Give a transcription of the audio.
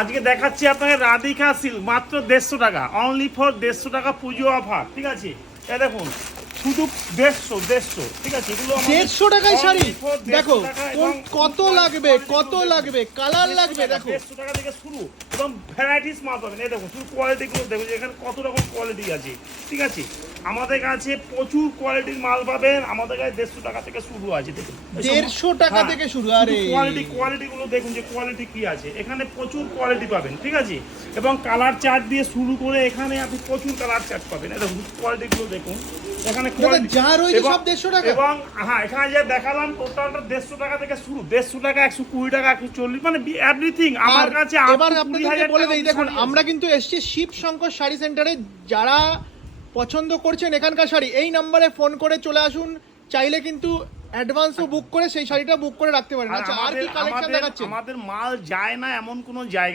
আজকে দেখাচ্ছি আপনাকে রাধিকা সিল্ক, মাত্র 150 টাকা, অনলি ফর 150 টাকা পুজো অফার। ঠিক আছে, এ দেখুন শুধু 150, ঠিক আছে, এগুলো 150 টাকায় শাড়ি। দেখো এবং কত লাগবে, কত লাগবে, কালার লাগবে। দেখো 150 টাকা থেকে শুরু এবং ভ্যারাইটিস মাল পাবেন। এই দেখুন শুধু কোয়ালিটিগুলো দেখুন, এখানে কত রকম কোয়ালিটি আছে। ঠিক আছে, আমাদের কাছে প্রচুর কোয়ালিটির মাল পাবেন। আমাদের কাছে 150 টাকা থেকে শুরু আছে। দেখুন 150 টাকা থেকে শুরু। আরে কোয়ালিটিগুলো দেখুন যে কোয়ালিটি কি আছে, এখানে প্রচুর কোয়ালিটি পাবেন। ঠিক আছে, এবং কালার চার্ট দিয়ে শুরু করে এখানে আপনি প্রচুর কালার চার্ট পাবেন। এই দেখুন কোয়ালিটিগুলো দেখুন, এখানে যা রয়েছে সব 150 টাকা। এবং হ্যাঁ, এখানে যে দেখালাম টোটালটা 150 টাকা থেকে শুরু। 150 টাকা, 120 টাকা, 140, মানে এভরিথিং আমার কাছে। এবার আপনাদেরকে বলে দেই, দেখুন আমরা কিন্তু এসেছি শিব শঙ্কর শাড়ি সেন্টারে। যারা পছন্দ করছেন এখানকার শাড়ি, এই নাম্বারে ফোন করে চলে আসুন। চাইলে কিন্তু অ্যাডভান্সও বুক করে সেই শাড়িটা বুক করে রাখতে পারেন। আচ্ছা, আর কি কালেকশন দেখাচ্ছেন? আমাদের মাল যায় না এমন কোনো জায়গা